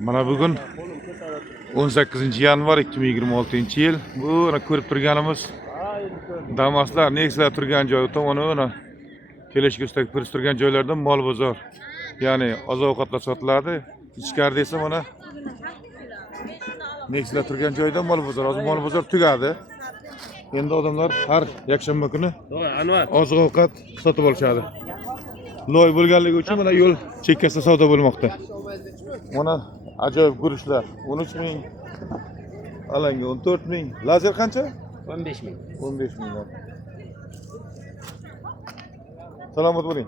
Mana bugun 18-yanvar 2026-yil. Bu ko'rib turganimiz Damaslar, Nexalar turgan joy tomoni kelishgusdagi ko'rib turgan joylarda mol bozor. Ya'ni oziq-ovqatlar sotiladi. Ichkarida esa mana Nexalar turgan joyda mol bozor. Hozir mol bozor tugadi. Endi odamlar har yakshanba kuni oziq-ovqat sotib olishadi. Loy bo'lganligi uchun mana yo'l chekkasida savdo bo'lmoqda. Mana ajoyib guruchlar 13 ming, alanga 14 ming. Lazer qancha? 15 ming. 15 mingdan. Salomat bo'ling.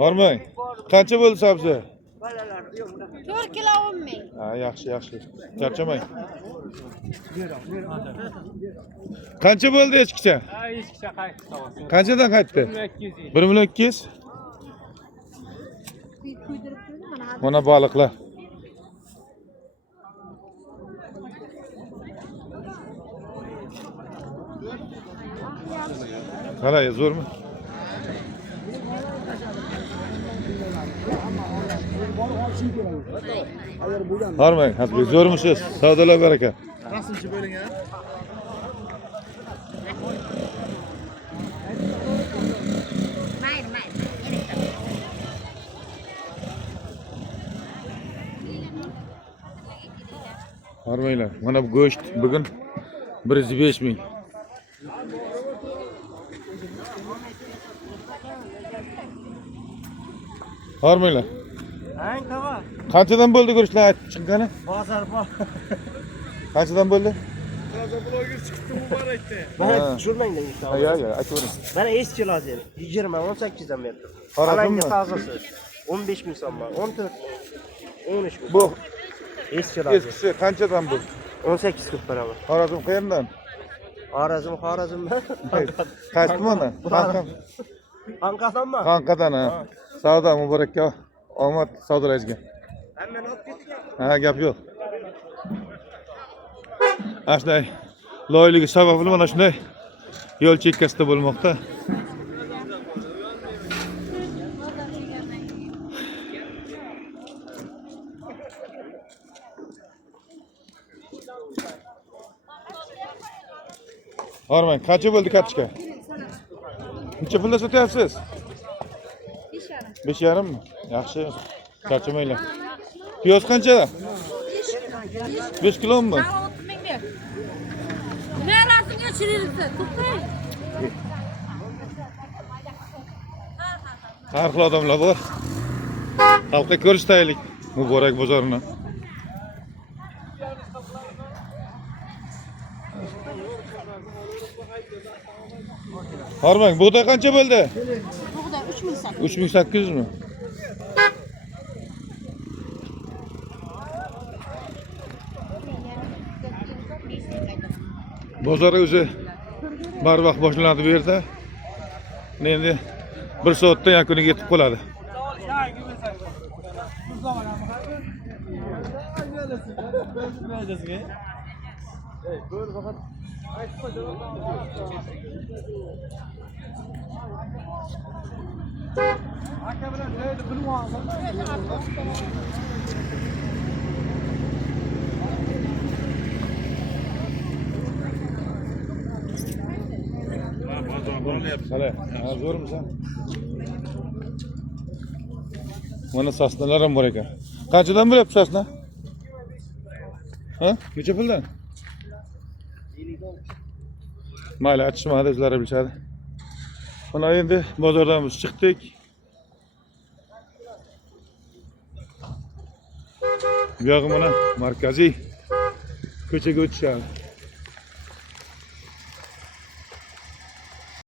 Hormang. Qancha bo'ldi sabzi? 4 kilo 10 ming. Ha, yaxshi, yaxshi. Charchamang. Qancha bo'ldi echkicha? Ha, echkicha qaytdi. Qanchadan qaytdi? 1 million 200. Mana baliqlar. Qalay, zo'rmi? Hormang, hazbi zo'rmisiz? Savdolar baraka. Rasmchi bo'ling ha. Hormanglar. Mana bu go'sht bugun 105 ming. Hormanglar. Hang tava. Qanchadan bo'ldi go'shtlar chiqqani? Bozor bor. Qanchadan bo'ldi? Toza bloger chiqdi muborakda. Mana tushirmanglar Ha, inshaalloh. ya, aytavering. Mana eski lazer 20 18 dan berdim. Xorazmmi? Alanga tozasi 15 ming so'm, 14 ming, 13 ming. Bu Eski lazer. eskisi qanchadan bu? 18 qilib beraman. Xorazm qayerdan? Xorazmdan. Qaysi tumandan? Anqadanmi? Qanqadan, ha. Savdo muborakka. Omad savdolashga. Hamma olib ketgan. Ha, gap yo'q. Ashunday loyligi sababli mana shunday yo'l chekkasida bo'lmoqda. Hormang, qancha bo'ldi kartochka? Necha pulda sotyapsiz? 5,5 mi? Yaxshi. Charchamanglar. Piyoz qancha? 5 kilomi? Sana 30 ming ber. Ne arasın geçirirse tutmayın. Har xil odamlar bor. Xalqqa ko'rsataylik muborak bozorini. Hormang, buğday qancha bo'ldi? Buğday 3 ming sak. 3800 mi? Bozor o'zi barvaqt boshlanadi bu yerda. Endi 1 soatdan yakuniga yetib qoladi. Qalay? Ha, zo'rmisan? Mana sasnalar ham bor ekan. Qanchadan bo'lyapti sasna? Ha? Necha puldan? Mayli, aytishmadi, o'zlari bilishadi. Mana endi bozordan biz chiqdik. Bu yog'i mana markaziy ko'chaga o'tishadi.